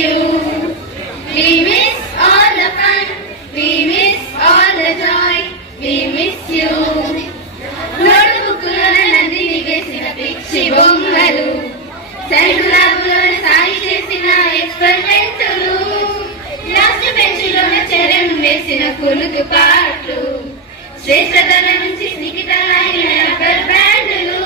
you. We miss all the fun. We miss all the joy. We miss you. నోటుబుక్కులోన Nandini వేసిన పిచ్చి బొమ్మలు, science ల్యాబ్లోన Sai చేసిన ఎక్స్పెరిమెంటులు, last బెంచ్లోన Charan వేసిన కులుకు పాటలు, శ్రేష్టతల నుంచి స్నిగ్ధమైన రబ్బర్ బ్యాండులు,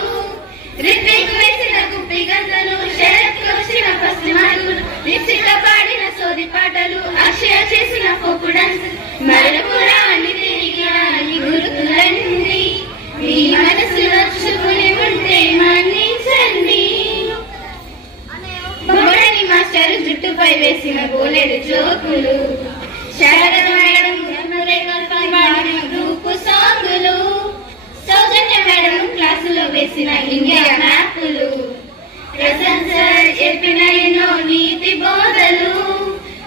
రిత్విక్ వేసిన కుప్పి గంటలు, శరత్ వచ్చిన ఫస్ట్ మార్కులు, లిప్సిక పాడిన సోది పాటలు, అక్షయ చేసిన ఫోక్ డాన్స్, మరపురాని తిరిగి రాని గుర్తులన్నీ మీ మనసులో చుకుని ఉంటే మన్నించండి. బొమ్మని మాస్టర్ జుట్టుపై వేసిన గోలెడు జోకులు, శారద మేడం పాడిన గ్రూపు సాంగులు, సౌజన్య మేడం క్లాసులో వేసిన ఇండియా మ్యాపులు, ప్రశాంత్ సార్ చెప్పిన ఎన్నో నీతి బోధలు,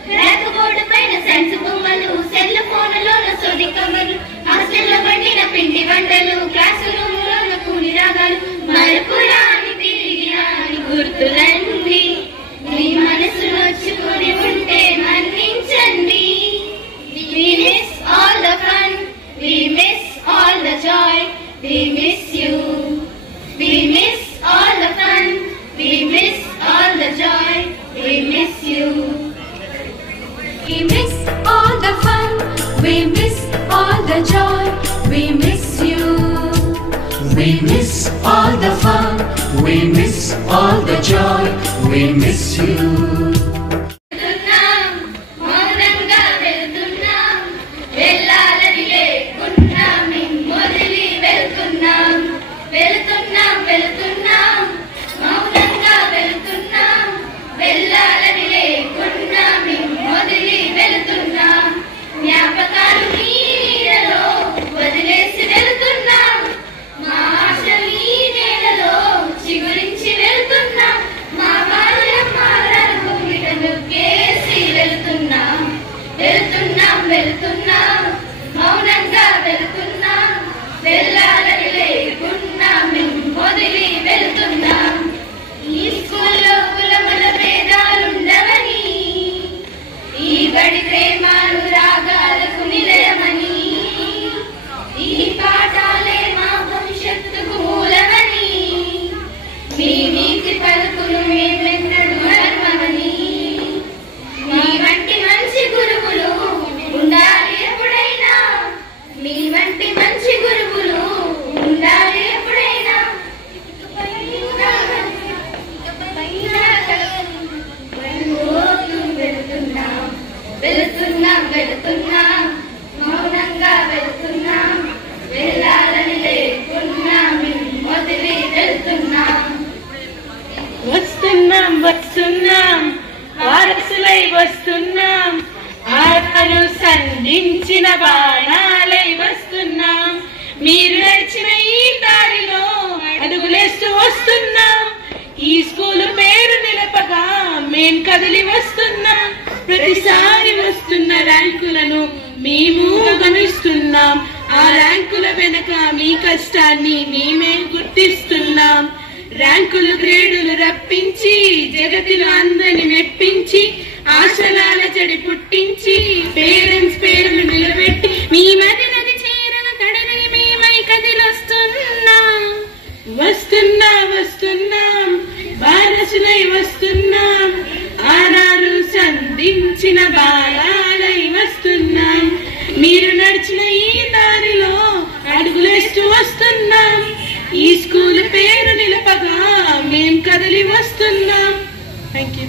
బ్లాక్ బోర్డు పైన సైన్స్ బొమ్మలు, సెల్ ఫోన్లోన సోది కబలు, హాస్టల్లో పండిన పిండి వంటలు, క్లాస్ రూమ్ లోన కూని రాగాలు, మరపురాని తిరిగి రాని గుర్తులన్నీ మీ మనసులో చుకుని ఉంటే మన్నించండి. We miss all the fun. We miss all the joy. We miss you. We miss all the fun. We miss all the joy. We miss you. We miss all the fun. We miss all the joy. We miss you. We miss all the fun. We miss all the joy. We miss you. మౌనంగా వెళ్తున్నాం, వెళ్ళాలని లేకున్నాం, మొదలి వెళ్తున్నాం, వెళ్తున్నాం వెళ్తున్నాం, మౌనంగా వెళ్తున్నాం, వెళ్ళాలని లేకున్నాం, మొదలి వెళ్తున్నాం, జ్ఞాపకాలు మీ నీడలో వదిలేసి వెళ్తున్నాం, మా ఆశలు ఈ నేలలో చిగురించి వెళ్తున్నాం, మా బాల్యం మారలు కేసి వెళ్తున్నాం, వెళ్తున్నాం వెళ్తున్నాం, మౌనంగా వెళ్తున్నాం, వెళ్ళాలని లేకున్నాం, మొదలి వెళ్తున్నాం. ఈ స్కూల్లో కులముల భేదాలుండవని, ఈ బడి ప్రేమాలు రాగాలకు నిలయమని, ఈ పాఠాలే మా భవిష్యత్తుకు మూలమని, మీ నీతి పలుకులు మేమెన్నడూ మర్మమని, మీ వంటి మంచి గురువులు ఉండాలి ఎప్పుడైనా, మీ వంటి మంచి గురువులు ఉండాలి ఎప్పుడైనా. వెళ్తున్నాం వెళ్తున్నాం వెళ్తున్నాం, మౌనంగా వెళ్తున్నాం, వెళ్ళాలని లేకున్నాం, మొదలి వెళ్తున్నాం. వస్తున్నాం వస్తున్నాం, వారసులై వస్తున్నాం, ఆత్మను సంధించిన బాణాలై వస్తున్నాం, మీరు నడిచిన ఈ దారిలో అడుగులేస్తూ వస్తున్నాం, ఈ స్కూలు పేరు నిలపగా మేం కదిలి వస్తున్నాం, ప్రతిసారి వస్తున్న ర్యాంకులను మేము గమనిస్తున్నాం, ఆ ర్యాంకుల వెనక మీ కష్టాన్ని మేమే గుర్తిస్తున్నాం, ర్యాంకులు గ్రేడులు రప్పించి జగతిలో అందరిని మెప్పించి ఆశలాల చెడి పుట్టించి పేరెంట్స్ పేరును నిలబెట్టి మీ మదినది చేరన తడని మేమై కదిలొస్తున్నాం. వస్తున్నాం వస్తున్నాం, వారసులై వస్తున్నాం, ఆనాడు సంధించిన బాలాలై వస్తున్నాం, మీరు నడిచిన ఈ దారిలో అడుగులేస్తూ వస్తున్నాం, ఈ స్కూల్ పేరు నిలపగా మేం కదిలి వస్తున్నాం. Thank you.